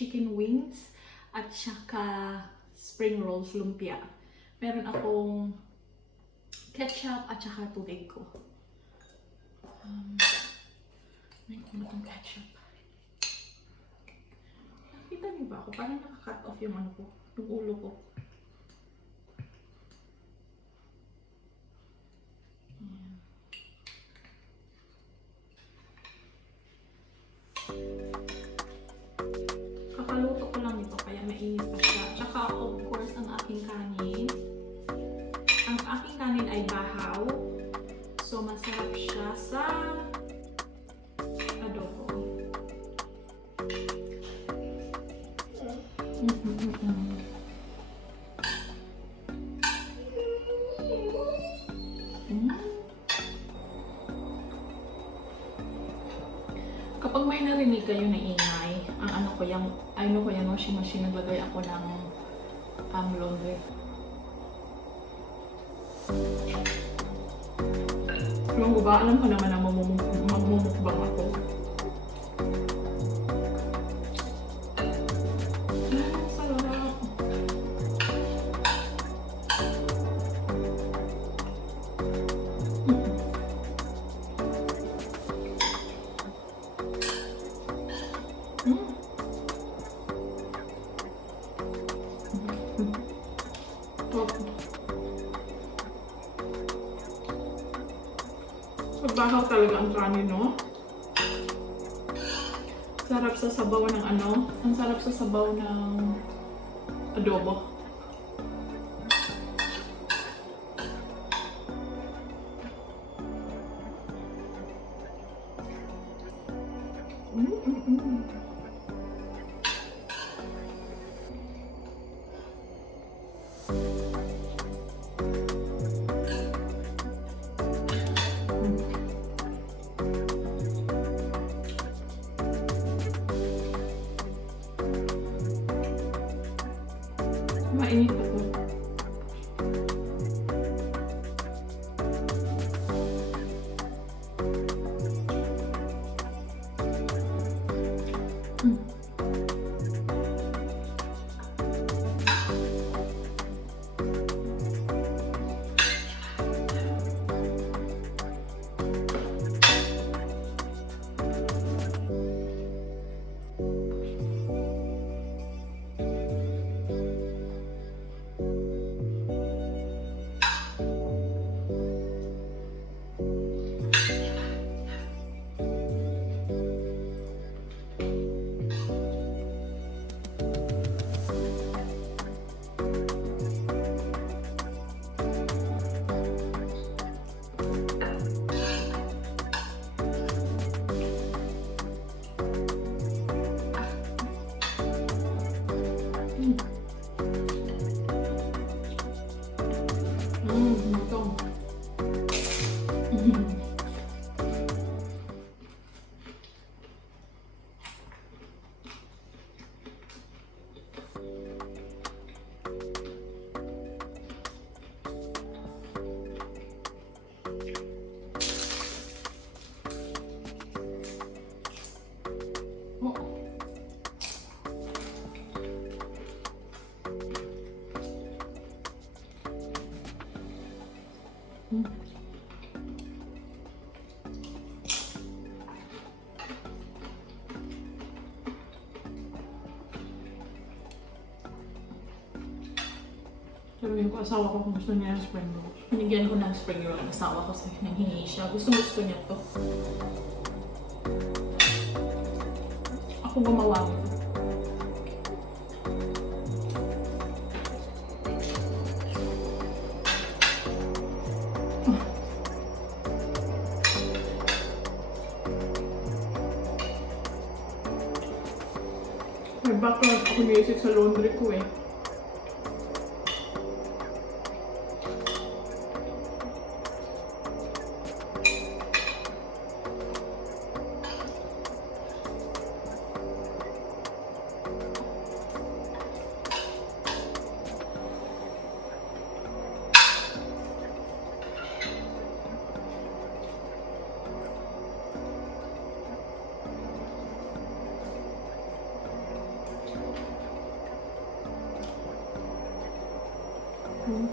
chicken wings at saka spring rolls lumpia. Meron akong ketchup at saka tubig ko. May ko itong ketchup. Nakita niyo ba ako? Parang naka-cut off yung ano ko, yung ulo ko. Kakaluto ko lang ito kaya mainit pa siya. Tsaka of course ang aking kanin. Ang aking kanin ay bahaw. So masarap siya sa adobo. Kapag may narinig kayo na ingay, ang ano ko yung washing machine, naglagay ako ng laundry. Alam ko ba? Alam ko naman na magmumukbang ako. Sarap! Bahaw talaga ang kanin, no? Sarap sa sabaw ng ano? Ang sarap sa sabaw ng adobo. Mainit pa to. Matong. Sabihin ko, asawa ko kung gusto niya ng spring roll. Binigyan ko ng spring roll ang asawa ko kasi nanghingi siya. Gusto niya to. Ako gumawa nito. May background ako music sa laundry ko eh. Natuto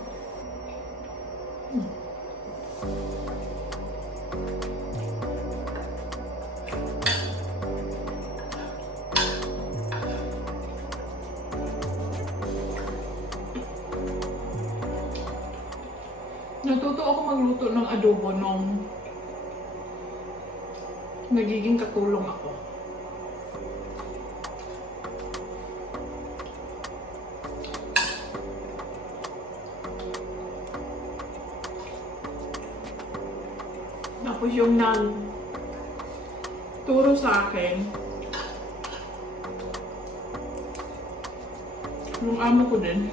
ako magluto ng adobo nung nagiging katulong ako. Tapos yung nagturo sa akin, yung amo ko din.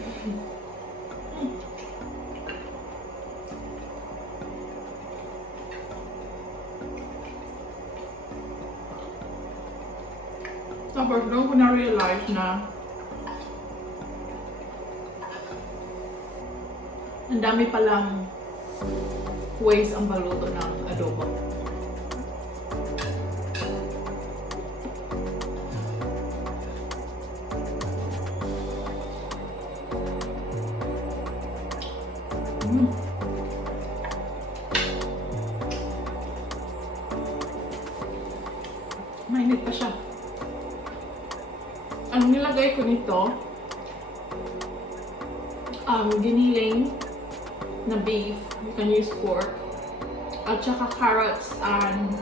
Tapos doon ko na-realize na ang dami palang ways ang baluto ng adobo. Mainit pa siya. Ang nilagay ko nito, giniling na beef, you can use pork, at saka carrots and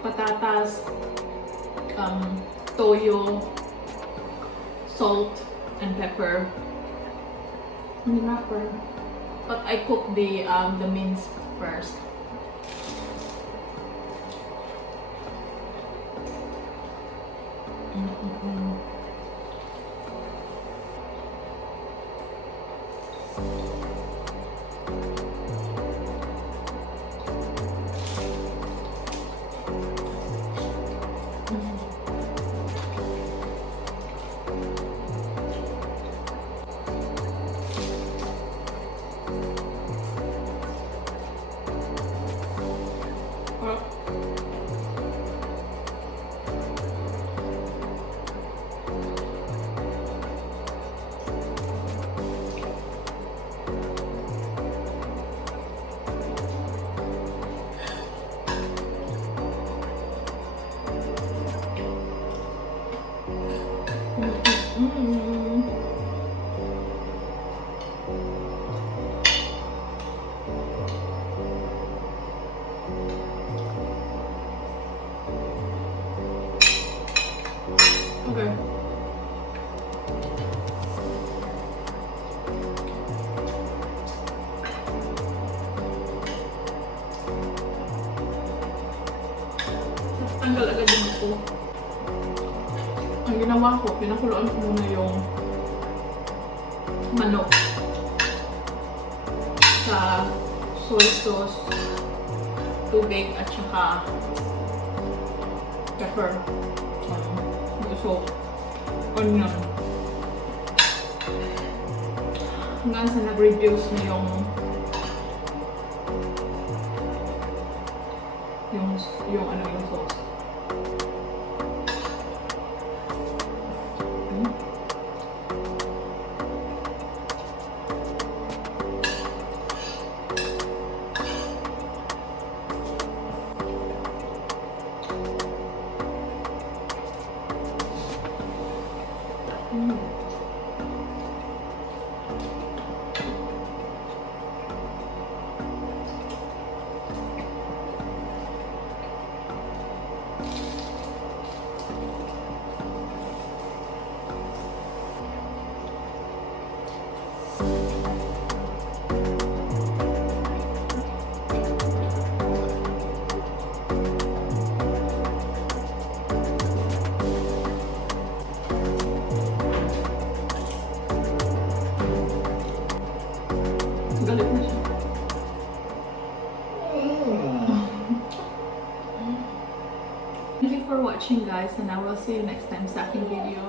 patatas, toyo, salt, and pepper. But I cook the mince first. Okay. Tanggal agad yung ito. Ang ginawa ko, pinakuluan ko muna yung manok sa soy sauce, tubig, at saka pepper. So, onion. Hanggang sa nag-reduce na yung sauce. Galit na siya. Thank you for watching, guys, and I will see you next time sa aking video.